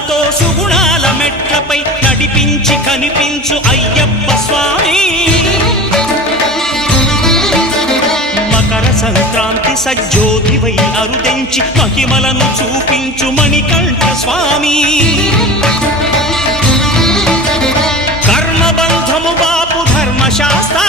సుగుణాలతో సుగుణాల మెట్లపై నడిపించి కనిపించు అయ్యప్ప స్వామి. మకర సంక్రాంతి సజ్జోతివై అరుదెంచి మహిమలను చూపించు మణికంఠ స్వామి. కర్మబంధము బాపు ధర్మశాస్త్ర